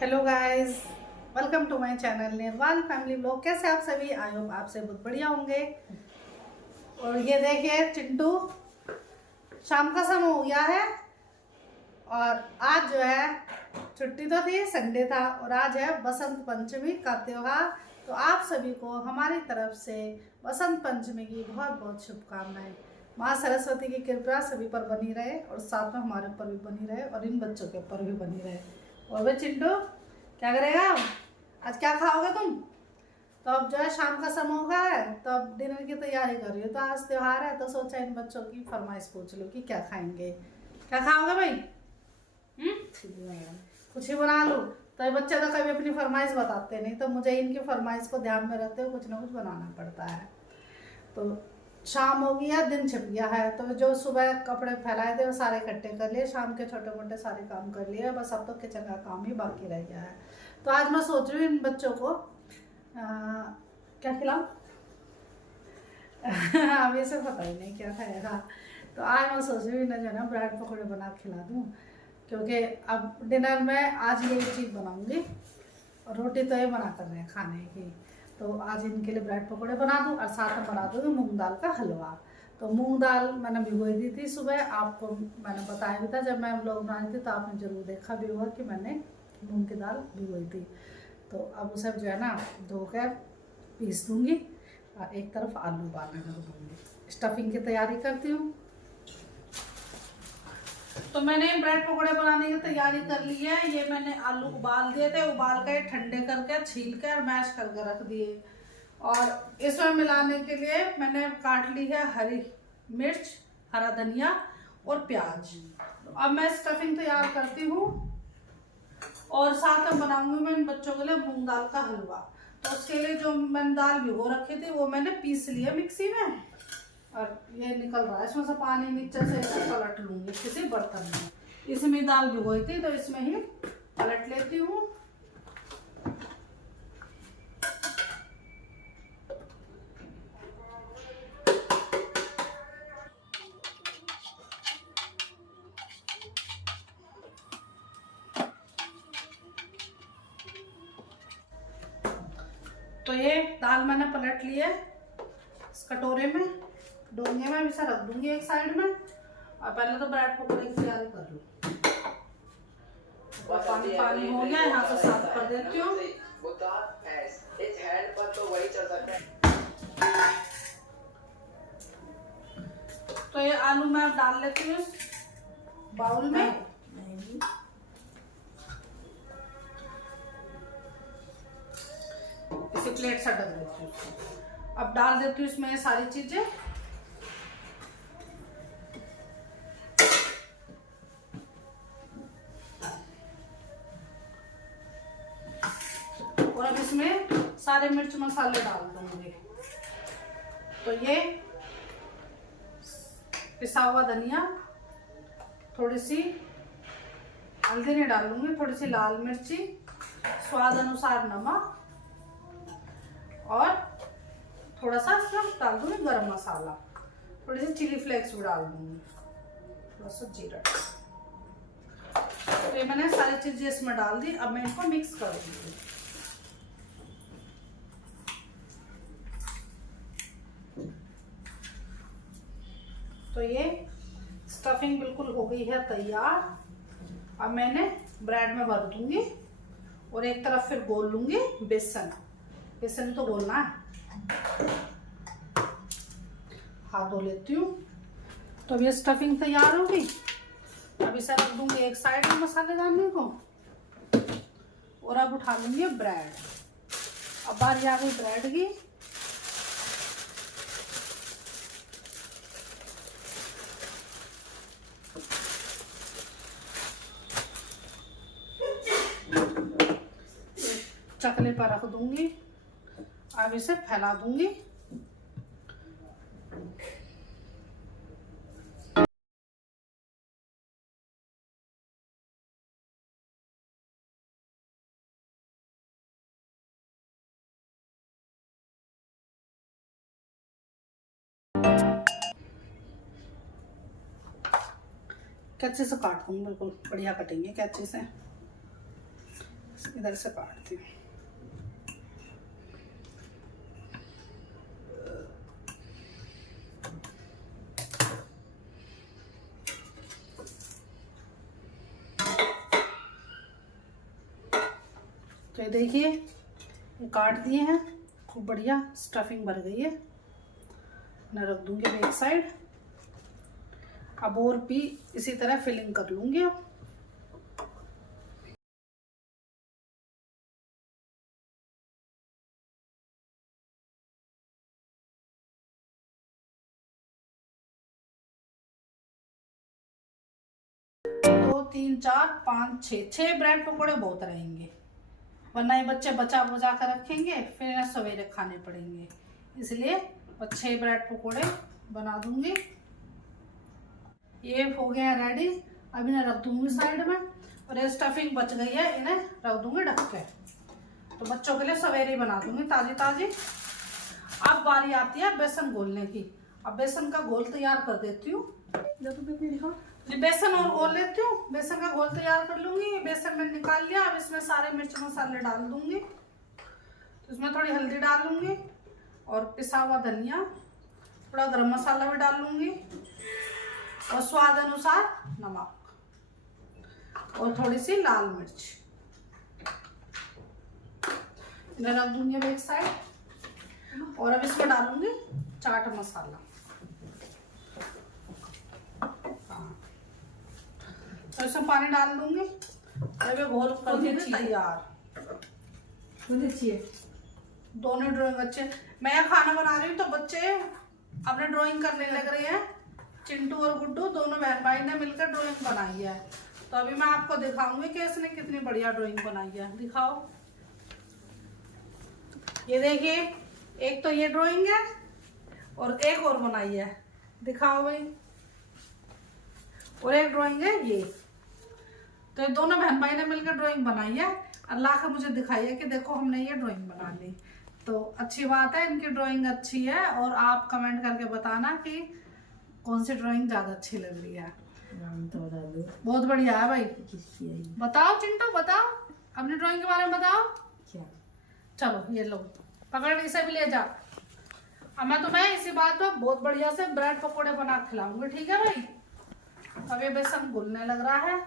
Hello guys, welcome to my channel Nirwal family blog. कैसे आप सभी? आई होप आप से बहुत बढ़िया होंगे। और ये देखिए चिंटू, शाम का समय हो गया है और आज जो है छुट्टी तो थी, संडे था और आज है बसंत पंचमी का त्योहार। तो आप सभी को हमारी तरफ से बसंत पंचमी की बहुत बहुत शुभकामनाएं। माँ सरस्वती की कृपा सभी पर बनी रहे और साथ में हमारे ऊपर भी बनी रहे और इन बच्चों के ऊपर भी बनी रहे। और वे चिंटू क्या करेगा? आज क्या खाओगे तुम? तो अब जो है शाम का समय होगा है तो अब डिनर की तैयारी कर रही हो। तो आज त्योहार है तो सोचा इन बच्चों की फरमाइश पूछ लो कि क्या खाएंगे, क्या खाओगे भाई? कुछ ही बना लो। तो ये बच्चे तो कभी अपनी फरमाइश बताते नहीं, तो मुझे इनकी फरमाइश को ध्यान में रखते हुए कुछ ना कुछ बनाना पड़ता है। तो शाम हो गई है, दिन छिप गया है, तो जो सुबह कपड़े फैलाए थे वो सारे इकट्ठे कर लिए, शाम के छोटे मोटे सारे काम कर लिए, बस अब तो किचन का काम ही बाकी रह गया है। तो आज मैं सोच रही हूँ इन बच्चों को क्या खिलाऊं? अभी से पता ही नहीं क्या खाएगा। तो आज मैं सोच रही हूँ इन्हें जो है ना ब्रेड पकौड़े बना के खिला दूँ, क्योंकि अब डिनर में आज यही चीज़ बनाऊंगी और रोटी तो ये बना कर रहे हैं खाने की। तो आज इनके लिए ब्रेड पकौड़े बना दूँ और साथ में बना दूँगी मूंग दाल का हलवा। तो मूंग दाल मैंने भिगोई दी थी सुबह, आपको मैंने बताया भी था जब मैं व्लॉग बनाई थी, तो आपने ज़रूर देखा भी होगा कि मैंने मूंग की दाल भिगोई थी। तो अब उसे जो है ना धोकर पीस दूँगी और एक तरफ आलू उबालने रख दूँगी। स्टफिंग की तैयारी करती हूँ। तो मैंने ब्रेड पकौड़े बनाने की तैयारी कर ली है। ये मैंने आलू उबाल दिए थे, उबाल के ठंडे करके छील के और मैश करके रख दिए। और इसमें मिलाने के लिए मैंने काट ली है हरी मिर्च, हरा धनिया और प्याज। अब मैं स्टफिंग तैयार करती हूँ और साथ में बनाऊंगी मैं इन बच्चों के लिए मूंग दाल का हलवा। तो उसके लिए जो मैंने दाल भिगो रखी थी वो मैंने पीस लिया मिक्सी में, और ये निकल रहा है इसमें से पानी, नीचे से इसे पलट लूंगी किसी बर्तन में। इसमें दाल भिगोई थी तो इसमें ही पलट लेती हूँ। तो ये दाल मैंने पलट ली है इस कटोरे में, डोंगे में भी से रख दूंगी एक साइड में। और पहले तो ब्रेड पकौड़े की तैयारी कर लूँ। पानी पानी हो गया, यहाँ से साफ कर देती हूँ। तो ये आलू मैं डाल लेती हूँ बाउल में। इसे प्लेट से ढक देती हूँ। अब डाल देती हूँ इसमें ये सारी चीजें। और अब इसमें सारे मिर्च मसाले डाल दूंगी। तो ये पिसा हुआ धनिया, थोड़ी सी हल्दी नहीं डालूंगी, थोड़ी सी लाल मिर्ची, स्वाद अनुसार नमक और थोड़ा सा इसमें डाल दूंगी गरम मसाला, थोड़ी सी चिली फ्लेक्स भी डाल दूंगी, थोड़ा सा जीरा। तो ये मैंने सारी चीजें इसमें डाल दी। अब मैं इनको मिक्स कर दूंगी। तो ये स्टफिंग बिल्कुल हो गई है तैयार। अब मैंने ब्रेड में भर दूंगी और एक तरफ फिर गोल लूंगी बेसन। बेसन तो गोलना है। हाथ धो लेती हूँ। तो अब ये स्टफिंग तैयार हो गई। अब इसे रख दूंगी एक साइड में मसाले डालने को और अब उठा लूंगी ब्रेड। अब बारी आ गई ब्रेड की। चकले पर रख दूंगी। अब इसे फैला दूंगी। कैंची से काट दूंगी, बिल्कुल बढ़िया कटेंगे कैंची से। इधर से काटती हूँ। तो ये देखिए, ये काट दिए हैं, खूब बढ़िया स्टफिंग भर गई है। मैं रख दूंगी एक साइड। अब और भी इसी तरह फिलिंग कर लूंगी। अब दो तीन चार पाँच छः ब्रेड पकोड़े बहुत रहेंगे, वरना ये बच्चे बचा बचा कर रखेंगे, फिर इन्हें सवेरे खाने पड़ेंगे। इसलिए बस 6 ब्रेड पकोड़े बना दूंगी। ये हो गया रेडी। अब इन्हें रख दूंगी साइड में, और ये स्टफिंग बच गई है, इन्हें रख दूंगी ढक के। तो बच्चों के लिए सवेरे ही बना दूंगी ताजी ताजी। अब बारी आती है बेसन घोलने की। अब बेसन का घोल तैयार कर देती हूँ। बेसन और घोल लेती हूँ। बेसन का घोल तैयार कर लूंगी। बेसन मैंने निकाल लिया। अब इसमें सारे मिर्च मसाले डाल दूंगी। तो इसमें थोड़ी हल्दी डाल लूंगी, और पिसा हुआ धनिया, थोड़ा गरम मसाला भी डाल लूंगी, और स्वाद अनुसार नमक, और थोड़ी सी लाल मिर्च। इन्हें रख दूंगी अब एक साइड। और अब इसमें डालूंगी चाट मसाला। तो इसमें पानी डाल दूंगी। अब ये घोल कर दूंगी तैयार। अच्छी है, दोनों ड्राइंग अच्छे। मैं यहाँ खाना बना रही हूँ तो बच्चे अपने ड्राइंग करने लग रहे हैं। चिंटू और गुड्डू दोनों बहन भाई ने मिलकर ड्राइंग बनाई है। तो अभी मैं आपको दिखाऊंगी कि इसने कितनी बढ़िया ड्राइंग बनाई है। दिखाओ। ये देखिए, एक तो ये ड्राइंग है, और एक और बनाई है। दिखाओ भाई। और एक ड्राइंग है ये। तो ये दोनों बहन भाई ने मिलकर ड्राइंग बनाई है। अल्लाह का मुझे दिखाई है कि देखो हमने ये ड्राइंग बना ली। तो अच्छी बात है, इनकी ड्राइंग अच्छी है। और आप कमेंट करके बताना कि कौन सी ड्राइंग ज़्यादा अच्छी लग रही है। तो बता दो। बहुत बढ़िया है भाई। किसकी है? बताओ चिंटू, बताओ अपनी ड्राइंग के बारे में बताओ। क्या? चलो ये लो, पकड़ इसे भी ले जा। अब मैं तुम्हें इसी बात पर बहुत बढ़िया से ब्रेड पकोड़े बना खिलाऊंगी, ठीक है भाई। अब ये बेसन घुलने लग रहा है।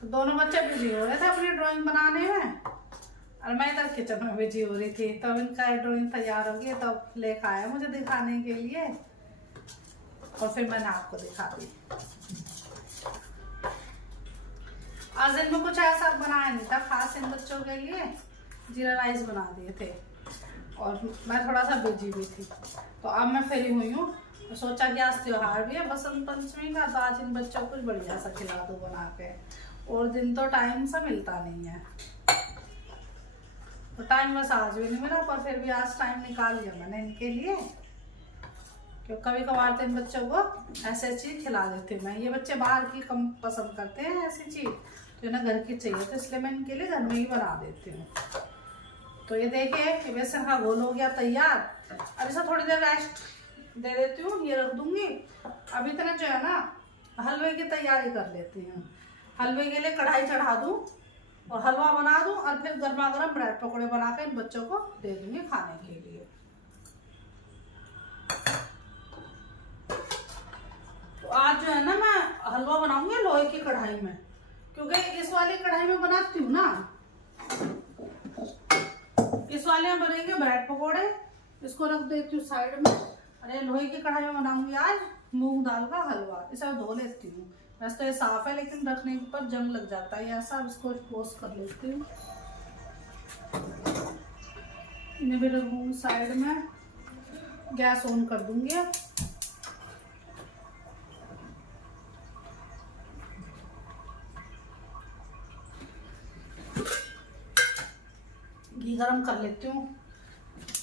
तो दोनों बच्चे बिजी हो रहे थे अपनी ड्राइंग बनाने में, और मैं इधर किचन में बिजी हो रही थी। तब इनका ड्राइंग तैयार हो गई, तब लेकर आया मुझे दिखाने के लिए, और फिर मैंने आपको दिखा दी। आज दिन में कुछ ऐसा बनाया नहीं था खास इन बच्चों के लिए। जीरा राइस बना दिए थे, और मैं थोड़ा सा बिजी भी थी। तो अब मैं फ्री हुई हूँ, तो सोचा कि आज त्योहार भी है बसंत पंचमी का, तो आज इन बच्चों को कुछ बढ़िया सा खिला दो बना के। और दिन तो टाइम सा मिलता नहीं है, तो टाइम बस आज भी नहीं मिला, पर फिर भी आज टाइम निकाल लिया मैंने इनके लिए। क्योंकि कभी कभार तो इन बच्चों को ऐसे चीज़ खिला देती हूँ मैं। ये बच्चे बाहर की कम पसंद करते हैं ऐसी चीज़, तो इन्हें घर की चाहिए, तो इसलिए मैं इनके लिए घर में ही बना देती हूँ। तो ये देखिए, बेसन का घोल हो गया तैयार। अब इसे थोड़ी देर रेस्ट दे देती हूँ, ये रख दूंगी। अब इतना जो है ना, हलवे की तैयारी कर लेती हूँ। हलवे के लिए कढ़ाई चढ़ा दूँ, और हलवा बना दूँ, और फिर गर्मा गर्म ब्रेड पकौड़े बना कर इन बच्चों को दे दूँगी खाने के लिए। तो आज जो है ना, मैं हलवा बनाऊंगी लोहे की कढ़ाई में, क्योंकि इस वाली कढ़ाई में बनाती हूँ ना, इस वाले में बनेंगे ब्रेड पकौड़े। इसको रख देती हूँ साइड में। अरे लोहे की कढ़ाई में बनाऊंगी आज मूंग दाल का हलवा। इसे धो लेती हूँ, वैसे तो ये साफ है, लेकिन रखने पर जंग लग जाता है ऐसा। इसको पोस्ट कर लेती हूँ। इन्हें भी रखूँगी साइड में। गैस ऑन कर दूंगी अब। घी गरम कर लेती हूँ,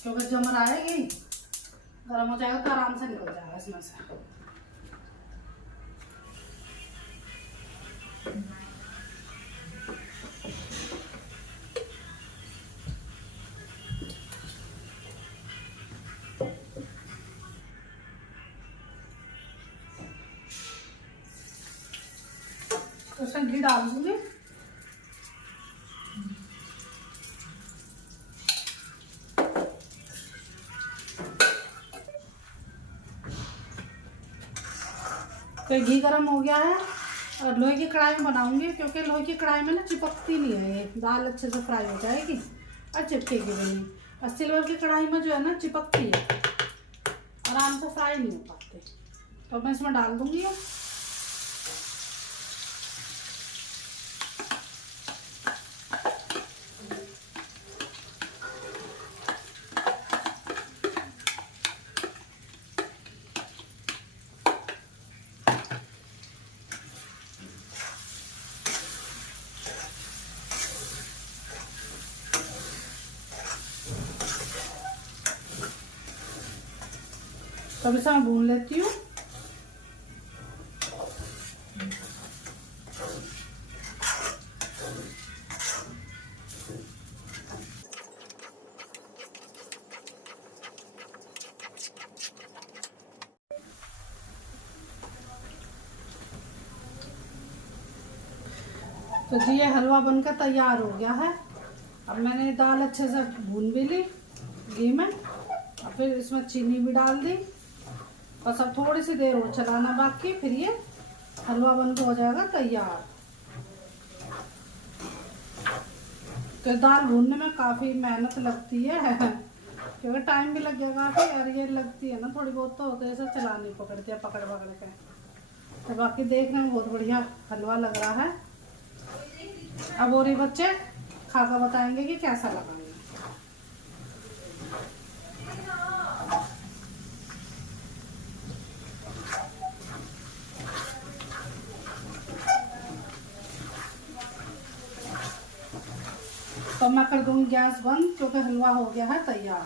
क्योंकि जमर आएगी, गरम हो जाएगा तो आराम से निकल जाएगा इसमें से। तो उसमें घी डाल दूंगी। तो घी गरम हो गया है और लोहे की कढ़ाई में बनाऊंगी, क्योंकि लोहे की कढ़ाई में ना चिपकती नहीं है, ये दाल अच्छे से फ्राई हो जाएगी और चिपकेगी भी नहीं। और सिल्वर की कढ़ाई में जो है ना चिपकती है, आराम से फ्राई नहीं हो पाते। तो मैं इसमें डाल दूंगी। तो अभी से मैं भून लेती हूँ। तो जी ये हलवा बनकर तैयार हो गया है। अब मैंने दाल अच्छे से भून भी ली घी में, और फिर इसमें चीनी भी डाल दी। बस अब थोड़ी सी देर और चलाना बाकी, फिर ये हलवा बनकर हो जाएगा तैयार। तो दाल भूनने में काफ़ी मेहनत लगती है क्योंकि टाइम भी लग जाएगा काफ़ी, और ये लगती है ना थोड़ी बहुत, तो ऐसे चलानी पकड़ती है पकड़ पकड़ के। तो बाकी देखने में बहुत बढ़िया हलवा लग रहा है। अब और ये बच्चे खाकर बताएंगे कि कैसा लगा। तो मैं कर दूंगी गैस बंद, क्योंकि हलवा हो गया है तैयार।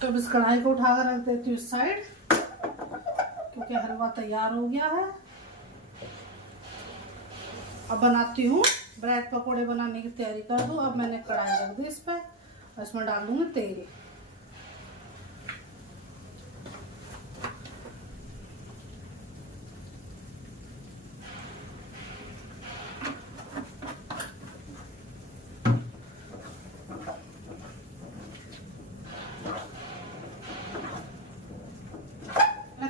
तो अब इस कढ़ाई को उठाकर रख देती हूँ इस साइड, क्योंकि हलवा तैयार हो गया है। अब बनाती हूँ ब्रेड पकोड़े बनाने की तैयारी कर दूँ। अब मैंने कढ़ाई रख दी इस पर, और इसमें डाल दूँगी तेल।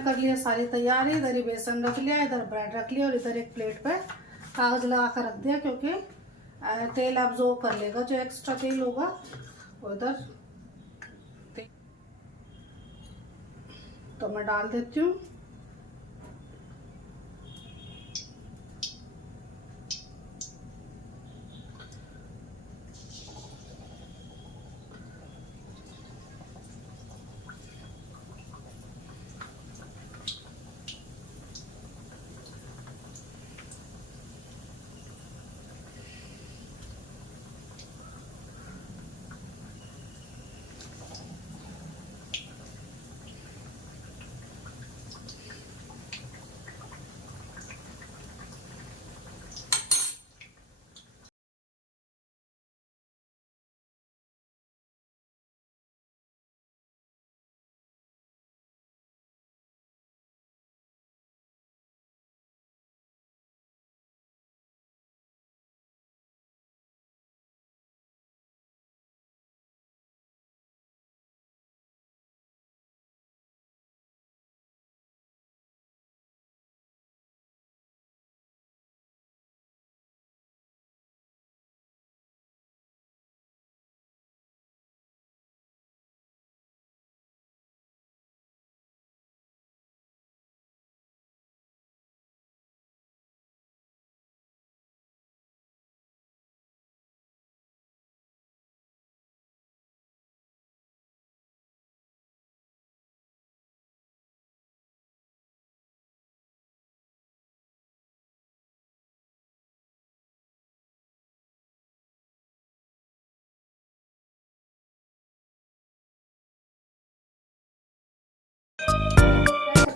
कर लिया सारी तैयारी, इधर ही बेसन रख लिया, इधर ब्रेड रख लिया, और इधर एक प्लेट पे कागज लगा कर रख दिया, क्योंकि तेल अब्जॉर्ब कर लेगा जो एक्स्ट्रा तेल होगा वो इधर। तो मैं डाल देती हूँ।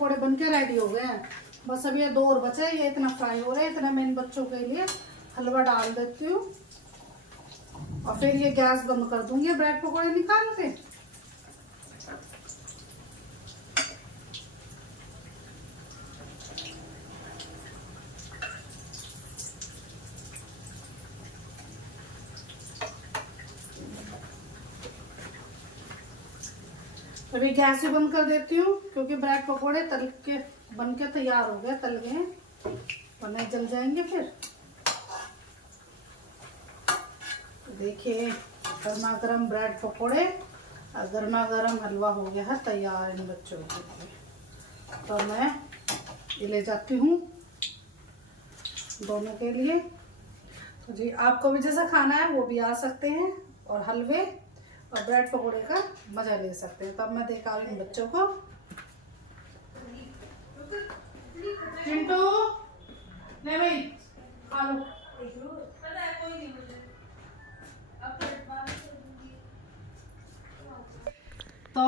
पकौड़े बन के रेडी हो गए हैं। बस अब ये 2 और बचे, ये इतना फ्राई हो रहा है, इतना मैं इन बच्चों के लिए हलवा डाल देती हूँ और फिर ये गैस बंद कर दूंगी ब्रेड पकौड़े निकाल के। अभी गैस ही बंद कर देती हूँ क्योंकि ब्रेड पकौड़े तल के बन के तैयार हो गए, तल गए, वरना जल जाएंगे फिर। तो देखिए गर्मा गर्म ब्रेड पकौड़े और गर्मा गर्म हलवा हो गया है तैयार इन बच्चों के लिए। तो मैं ये ले जाती हूँ दोनों के लिए। तो जी आपको भी जैसा खाना है वो भी आ सकते हैं और हलवे और ब्रेड पकौड़े का मजा ले सकते हैं। तो अब मैं देखा रही हूँ बच्चों को। चिंटू ले भाई खा लो। तो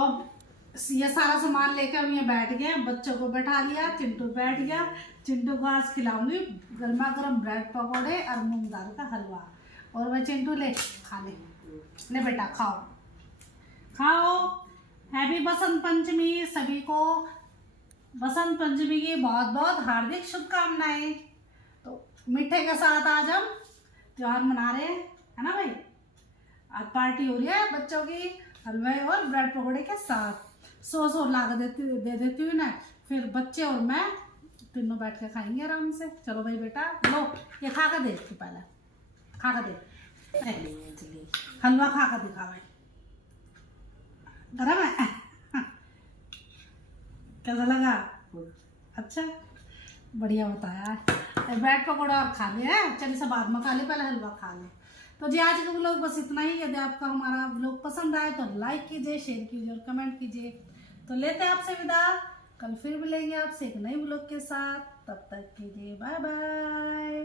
ये सारा सामान लेकर हम यहाँ बैठ गए, बच्चों को बैठा लिया, चिंटू बैठ गया। चिंटू को आज खिलाऊंगी गर्मा गर्म ब्रेड पकौड़े और मूंग दाल का हलवा। और मैं चिंटू ले खा ले बेटा खाओ खाओ। हैप्पी बसंत पंचमी सभी को, बसंत पंचमी की बहुत बहुत हार्दिक शुभकामनाएं। तो मीठे के साथ आज हम त्योहार मना रहे हैं, है ना भाई। आज पार्टी हो रही है बच्चों की हलवे और ब्रेड पकौड़े के साथ। सॉस और ला दे देती हूँ ना, फिर बच्चे और मैं तीनों बैठ के खाएंगे आराम से। चलो भाई बेटा लो ये खा कर देख, पहले खा कर देख, हलवा खा कर दिखा भाई, गरम है कैसा लगा? अच्छा बढ़िया बताया। ब्रेड पकौड़ा और खा लिया है, चलिए सब बाद में खा ले, पहले हलवा खा ले। तो जी आज का व्लॉग बस इतना ही। यदि आपका हमारा व्लॉग पसंद आए तो लाइक कीजिए, शेयर कीजिए और कमेंट कीजिए। तो लेते हैं आपसे विदा, कल फिर मिलेंगे आपसे एक नए व्लॉग के साथ। तब तक के लिए बाय बाय।